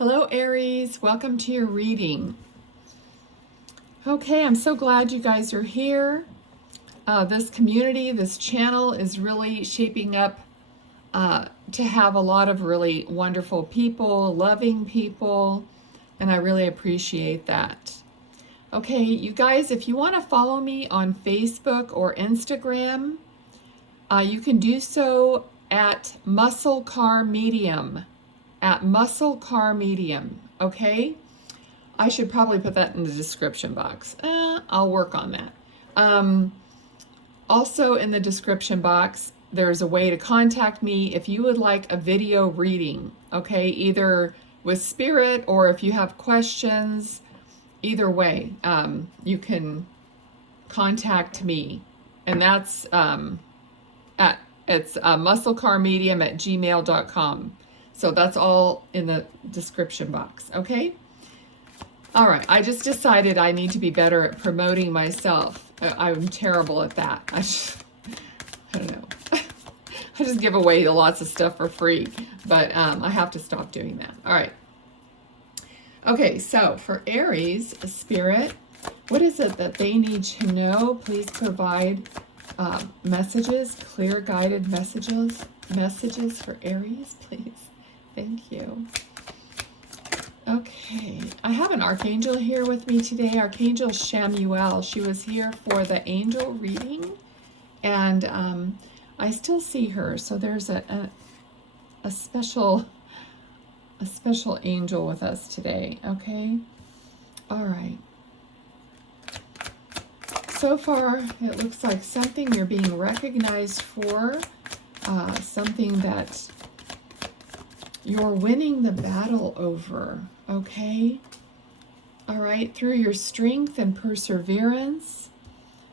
Hello Aries, welcome to your reading. Okay, I'm so glad you guys are here. This community, this channel is really shaping up to have a lot of really wonderful people, loving people, and I really appreciate that. Okay, you guys, if you want to follow me on Facebook or Instagram, you can do so at Muscle Car Medium. Okay? I should probably put that in the description box. I'll work on that. Also in the description box, there's a way to contact me if you would like a video reading, okay? Either with spirit or if you have questions, either way, you can contact me. And that's musclecarmedium@gmail.com. So that's all in the description box, okay? All right, I just decided I need to be better at promoting myself. I'm terrible at that. I don't know. I just give away lots of stuff for free, but I have to stop doing that. All right. Okay, so for Aries, Spirit, what is it that they need to know? Please provide messages, clear guided messages for Aries, please. Thank you. Okay, I have an archangel here with me today, Archangel Shamuel. She was here for the angel reading, and I still see her. So there's a special angel with us today. Okay, all right. So far, it looks like something you're being recognized for, something that you're winning the battle over, okay? All right, through your strength and perseverance,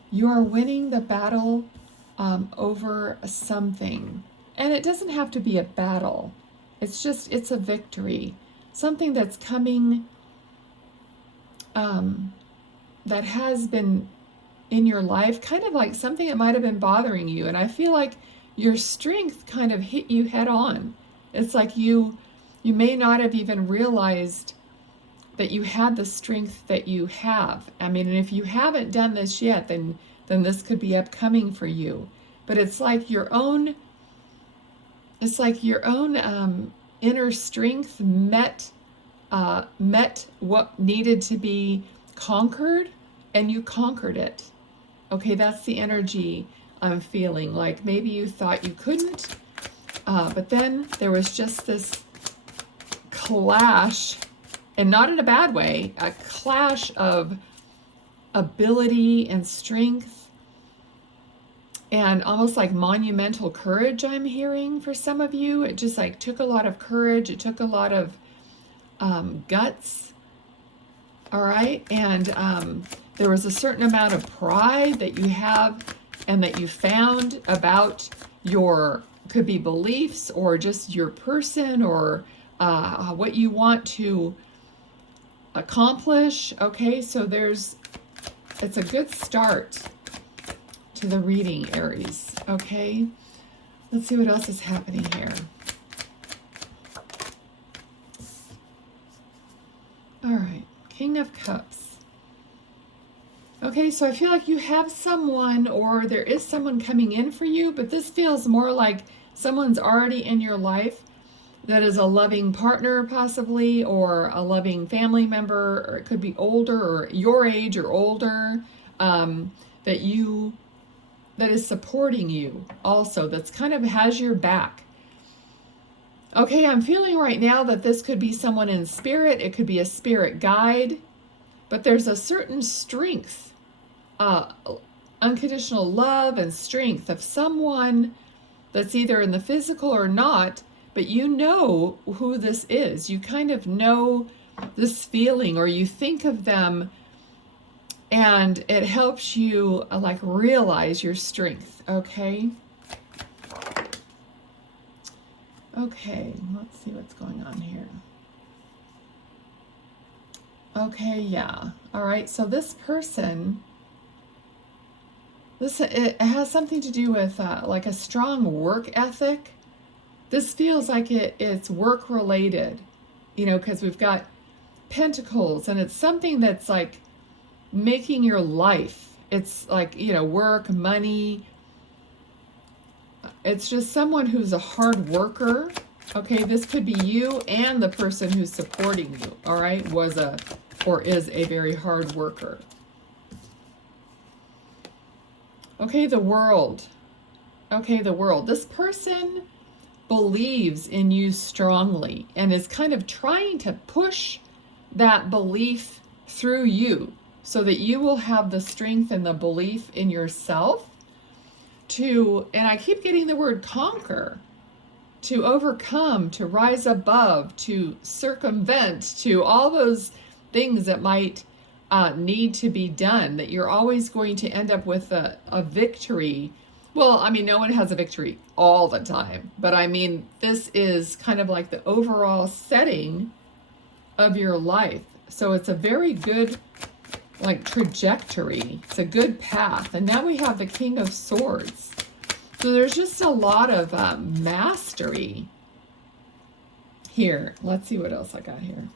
you are winning the battle over something. And it doesn't have to be a battle. It's a victory. Something that's coming, that has been in your life, kind of like something that might have been bothering you. And I feel like your strength kind of hit you head on. It's like you may not have even realized that you had the strength that you have. I mean, and if you haven't done this yet, then this could be upcoming for you. But it's like your own inner strength met what needed to be conquered, and you conquered it. Okay, that's the energy I'm feeling. Like maybe you thought you couldn't, but then there was just this clash, and not in a bad way, a clash of ability and strength and almost like monumental courage I'm hearing for some of you. It just like took a lot of courage. It took a lot of guts. All right. And there was a certain amount of pride that you have and that you found about your, could be beliefs or just your person or what you want to accomplish. Okay, so it's a good start to the reading, Aries. Okay, let's see what else is happening here. All right, King of Cups. Okay, so I feel like you have someone, or there is someone coming in for you, but this feels more like someone's already in your life that is a loving partner possibly, or a loving family member, or it could be older or your age or older, that is supporting you also, that's kind of has your back. Okay, I'm feeling right now that this could be someone in spirit, it could be a spirit guide, but there's a certain strength, unconditional love and strength of someone that's either in the physical or not, but you know who this is. You kind of know this feeling, or you think of them, and it helps you like realize your strength, okay? Okay, let's see what's going on here. Okay, yeah. All right, so this person, it has something to do with like a strong work ethic. This feels like it's work related. because we've got pentacles, and it's something that's like making your life. It's like, work, money. It's just someone who's a hard worker. Okay, this could be you and the person who's supporting you, all right, is a very hard worker. Okay, the world. Okay, the world. This person believes in you strongly and is kind of trying to push that belief through you so that you will have the strength and the belief in yourself to, and I keep getting the word conquer, to overcome, to rise above, to circumvent, to all those things that might need to be done, that you're always going to end up with a victory. Well, I mean, no one has a victory all the time, but I mean, this is kind of like the overall setting of your life. So it's a very good, like, trajectory. It's a good path. And now we have the King of Swords. So there's just a lot of mastery here. Let's see what else I got here.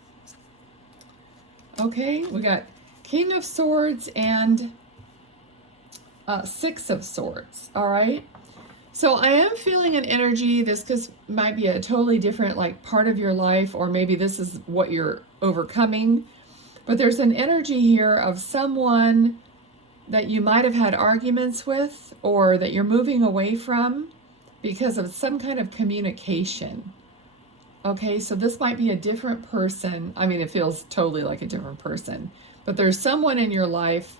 Okay, we got King of Swords and Six of Swords. All right. So I am feeling an energy. This might be a totally different, like, part of your life, or maybe this is what you're overcoming. But there's an energy here of someone that you might have had arguments with, or that you're moving away from because of some kind of communication. Okay, so this might be a different person. I mean, it feels totally like a different person, but there's someone in your life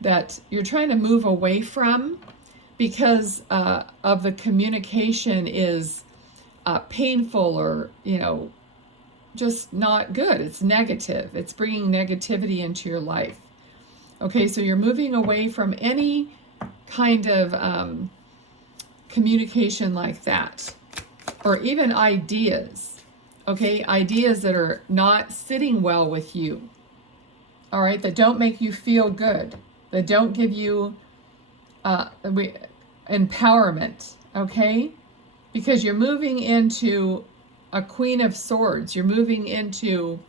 that you're trying to move away from because of the communication is painful, or, just not good. It's negative. It's bringing negativity into your life. Okay, so you're moving away from any kind of communication like that, or even ideas. Okay, ideas that are not sitting well with you. All right, that don't make you feel good, that don't give you empowerment. Okay, because you're moving into a Queen of Swords. You're moving into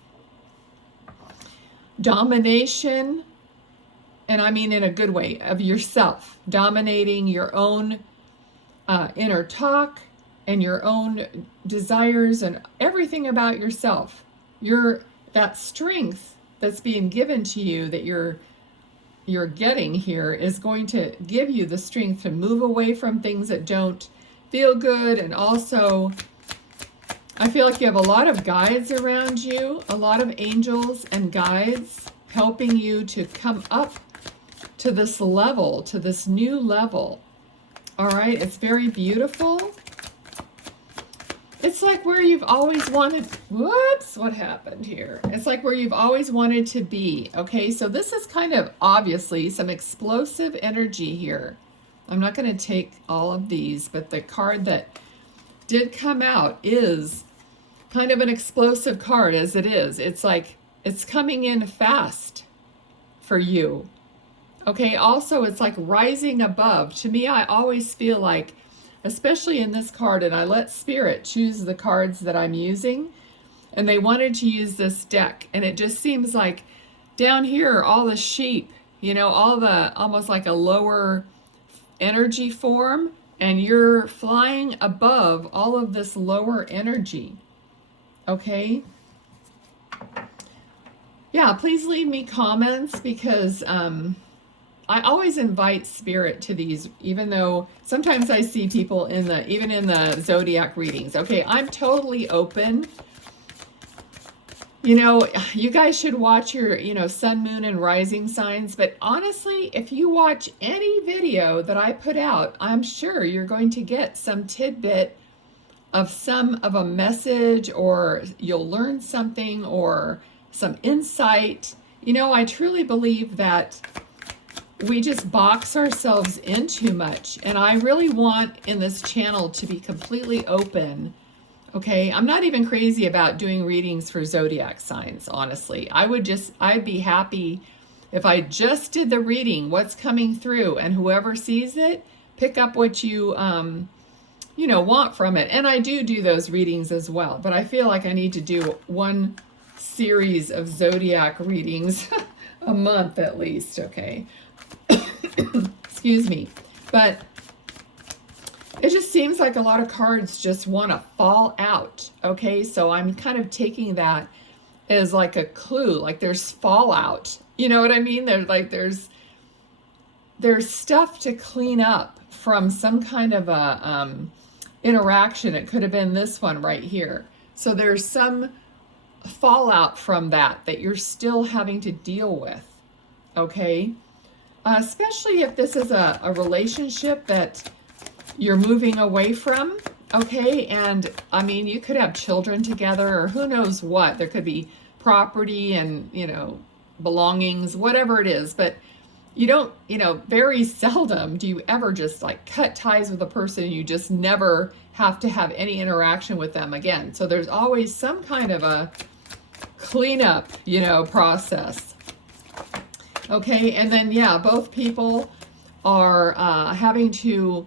domination, and I mean in a good way, of yourself, dominating your own inner talk and your own desires and everything about yourself. That strength that's being given to you, that you're getting here, is going to give you the strength to move away from things that don't feel good. And also, I feel like you have a lot of guides around you, a lot of angels and guides helping you to come up to this level, to this new level. All right, it's very beautiful. It's like where you've always wanted, whoops, what happened here? It's like where you've always wanted to be. Okay, so this is kind of obviously some explosive energy here. I'm not going to take all of these, but the card that did come out is kind of an explosive card, as it is. It's like it's coming in fast for you. Okay, also it's like rising above. To me, I always feel like, especially in this card, and I let Spirit choose the cards that I'm using, and they wanted to use this deck, and it just seems like down here, all the sheep, all the, almost like a lower energy form, and you're flying above all of this lower energy. Okay? Yeah, please leave me comments, because I always invite Spirit to these, even though sometimes I see people even in the zodiac readings. Okay, I'm totally open. You guys should watch your, sun, moon, and rising signs. But honestly, if you watch any video that I put out, I'm sure you're going to get some tidbit of a message, or you'll learn something, or some insight. I truly believe that we just box ourselves in too much. And I really want in this channel to be completely open. Okay, I'm not even crazy about doing readings for zodiac signs, honestly. I'd be happy if I just did the reading, what's coming through, and whoever sees it, pick up what you you know, want from it. And I do those readings as well, but I feel like I need to do one series of zodiac readings a month at least, okay? Excuse me. But it just seems like a lot of cards just want to fall out, okay? So I'm kind of taking that as like a clue, like there's fallout. You know what I mean? There's stuff to clean up from some kind of a interaction. It could have been this one right here. So there's some fallout from that you're still having to deal with, okay? Especially if this is a relationship that you're moving away from, okay? And I mean, you could have children together or who knows what. There could be property and, you know, belongings, whatever it is. But you don't, you know, very seldom do you ever just like cut ties with a person and you just never have to have any interaction with them again. So there's always some kind of a cleanup, you know, process. Okay, and then, yeah, both people are having to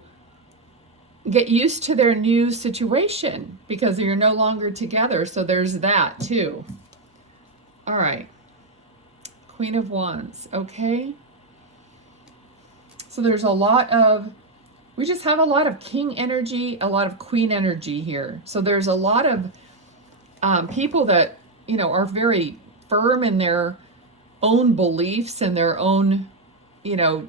get used to their new situation because you're no longer together. So there's that too. All right. Queen of Wands. Okay. So there's a lot of, we just have a lot of king energy, a lot of queen energy here. So there's a lot of people that, you know, are very firm in their own beliefs and their own, you know,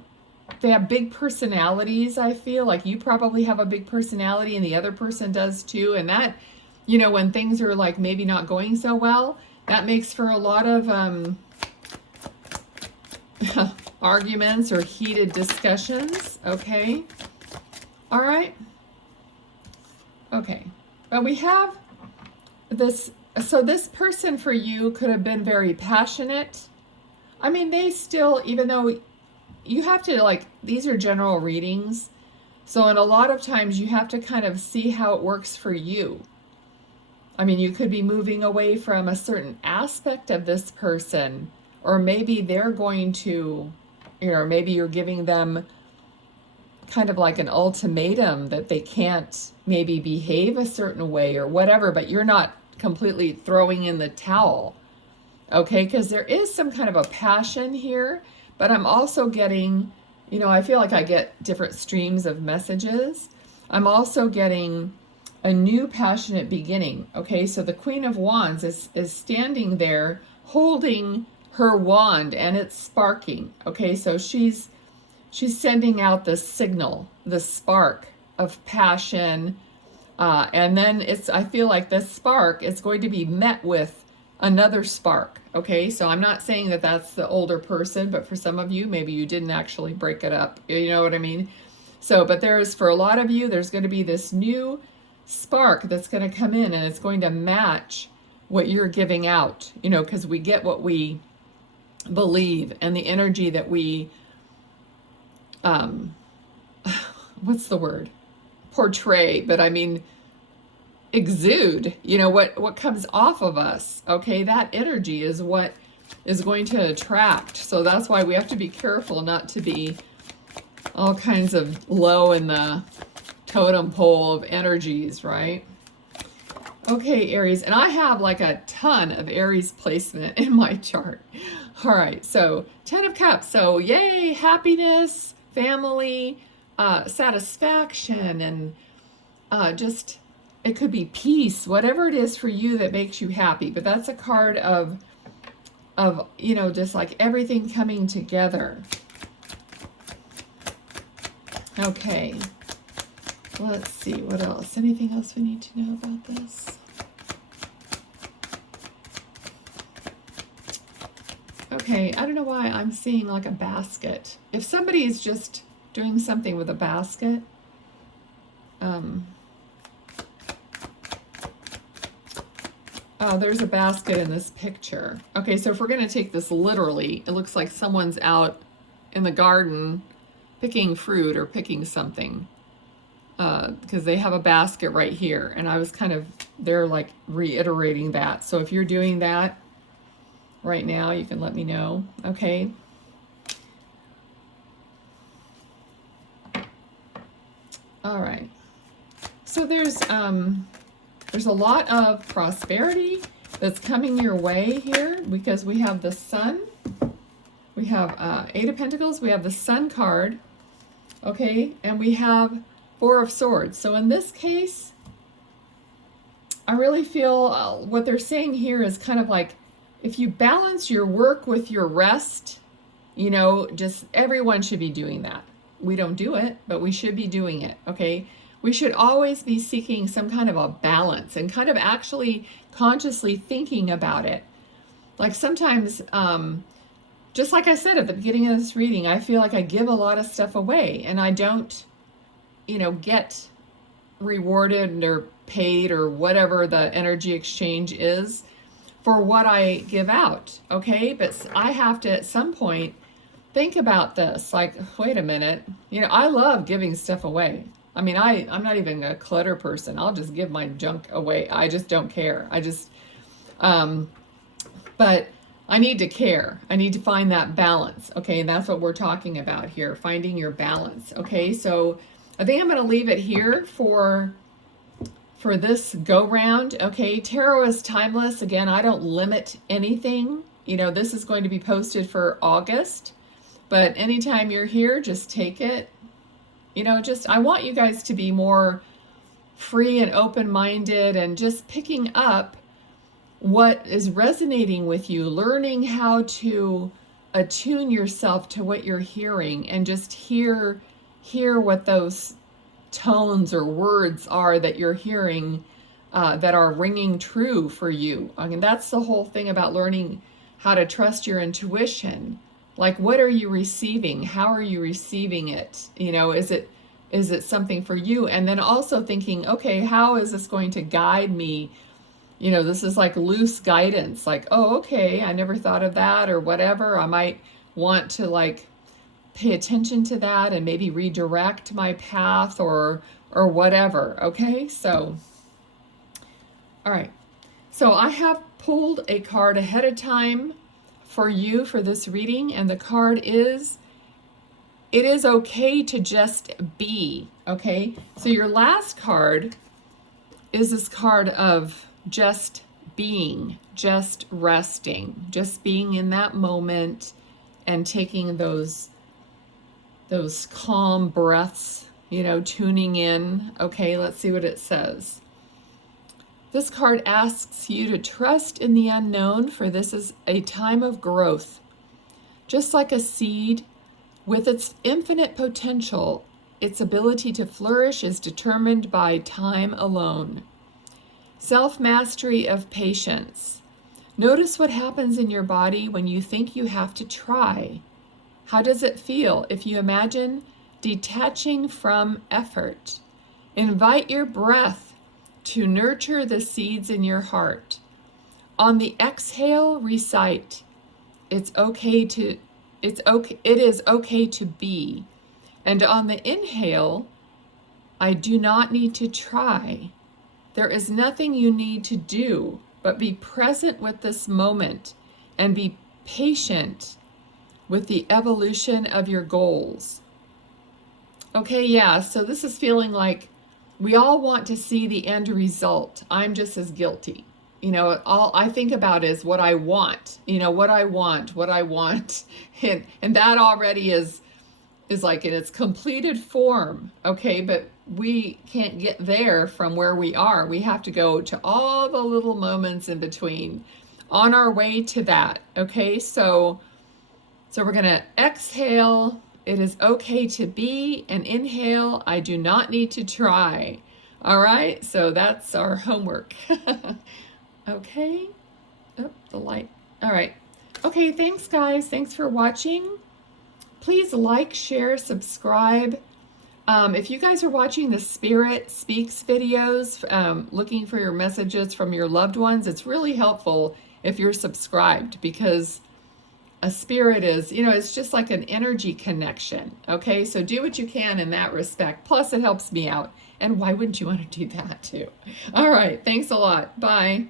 they have big personalities. I feel like you probably have a big personality and the other person does too. And that, you know, when things are like maybe not going so well, that makes for a lot of arguments or heated discussions. Okay. All right. Okay. But we have this. So this person for you could have been very passionate. I mean, they still, even though you have to, like, these are general readings. So in a lot of times you have to kind of see how it works for you. I mean, you could be moving away from a certain aspect of this person, or maybe they're going to, you know, maybe you're giving them kind of like an ultimatum that they can't maybe behave a certain way or whatever, but you're not completely throwing in the towel, okay? Because there is some kind of a passion here, but I'm also getting, you know, I feel like I get different streams of messages. I'm also getting a new passionate beginning, okay? So the Queen of Wands is standing there holding her wand and it's sparking, okay? So she's sending out the signal, the spark of passion, and then I feel like this spark is going to be met with another spark, okay? So I'm not saying that that's the older person, but for some of you, maybe you didn't actually break it up, you know what I mean? So, but for a lot of you, there's going to be this new spark that's going to come in and it's going to match what you're giving out, you know, because we get what we believe and the energy that we, what's the word? Portray, but I mean exude, you know, what comes off of us, okay? That energy is what is going to attract. So that's why we have to be careful not to be all kinds of low in the totem pole of energies, right? Okay, Aries, and I have like a ton of Aries placement in my chart. All right, so 10 of Cups, so yay, happiness, family, satisfaction, and just, it could be peace, whatever it is for you that makes you happy. But that's a card of you know, just like everything coming together. Okay, let's see, what else? Anything else we need to know about this? Okay, I don't know why I'm seeing like a basket. If somebody is just doing something with a basket, oh, there's a basket in this picture. Okay, so if we're going to take this literally, it looks like someone's out in the garden picking fruit or picking something, because they have a basket right here. And I was kind of, they're like reiterating that. So if you're doing that right now, you can let me know, okay? All right. So there's a lot of prosperity that's coming your way here because we have the Sun, we have Eight of Pentacles, we have the Sun card, okay, and we have Four of Swords. So in this case, I really feel what they're saying here is kind of like, if you balance your work with your rest, you know, just everyone should be doing that. We don't do it, but we should be doing it, okay? We should always be seeking some kind of a balance and kind of actually consciously thinking about it. Like sometimes, just like I said at the beginning of this reading, I feel like I give a lot of stuff away and I don't, you know, get rewarded or paid or whatever the energy exchange is for what I give out, okay? But I have to, at some point, think about this. Like, wait a minute. You know, I love giving stuff away. I mean, I'm not even a clutter person. I'll just give my junk away. I just don't care. I just, but I need to care. I need to find that balance, okay? And that's what we're talking about here, finding your balance, okay? So I think I'm going to leave it here for this go round, okay? Tarot is timeless. Again, I don't limit anything. You know, this is going to be posted for August, but anytime you're here, just take it. You know, just, I want you guys to be more free and open-minded and just picking up what is resonating with you, learning how to attune yourself to what you're hearing and just hear what those tones or words are that you're hearing that are ringing true for you. I mean, that's the whole thing about learning how to trust your intuition. Like, what are you receiving? How are you receiving it? You know, is it something for you? And then also thinking, okay, how is this going to guide me? You know, this is like loose guidance. Like, oh, okay, I never thought of that or whatever. I might want to like pay attention to that and maybe redirect my path or whatever. Okay, so, all right. So I have pulled a card ahead of time for you for this reading, and the card is, it is okay to just be, okay? So your last card is this card of just being, just resting, just being in that moment and taking those calm breaths, you know, tuning in. Okay, let's see what it says. This card asks you to trust in the unknown, for this is a time of growth. Just like a seed, with its infinite potential, its ability to flourish is determined by time alone. Self-mastery of patience. Notice what happens in your body when you think you have to try. How does it feel if you imagine detaching from effort? Invite your breath to nurture the seeds in your heart. On the exhale, recite, it is okay to be. And on the inhale, I do not need to try. There is nothing you need to do, but be present with this moment and be patient with the evolution of your goals. Okay, yeah, so this is feeling like we all want to see the end result. I'm just as guilty. You know, all I think about is what I want, you know, what I want. And that already is like in its completed form, okay? But we can't get there from where we are. We have to go to all the little moments in between on our way to that, okay? So we're gonna exhale, it is okay to be, and inhale, I do not need to try. All right, so that's our homework. Okay, oh, the light. All right, okay, thanks guys, thanks for watching. Please like, share, subscribe. If you guys are watching the Spirit Speaks videos, looking for your messages from your loved ones, it's really helpful if you're subscribed, because a spirit is, you know, it's just like an energy connection, okay? So do what you can in that respect. Plus, it helps me out. And why wouldn't you want to do that too? All right, thanks a lot. Bye.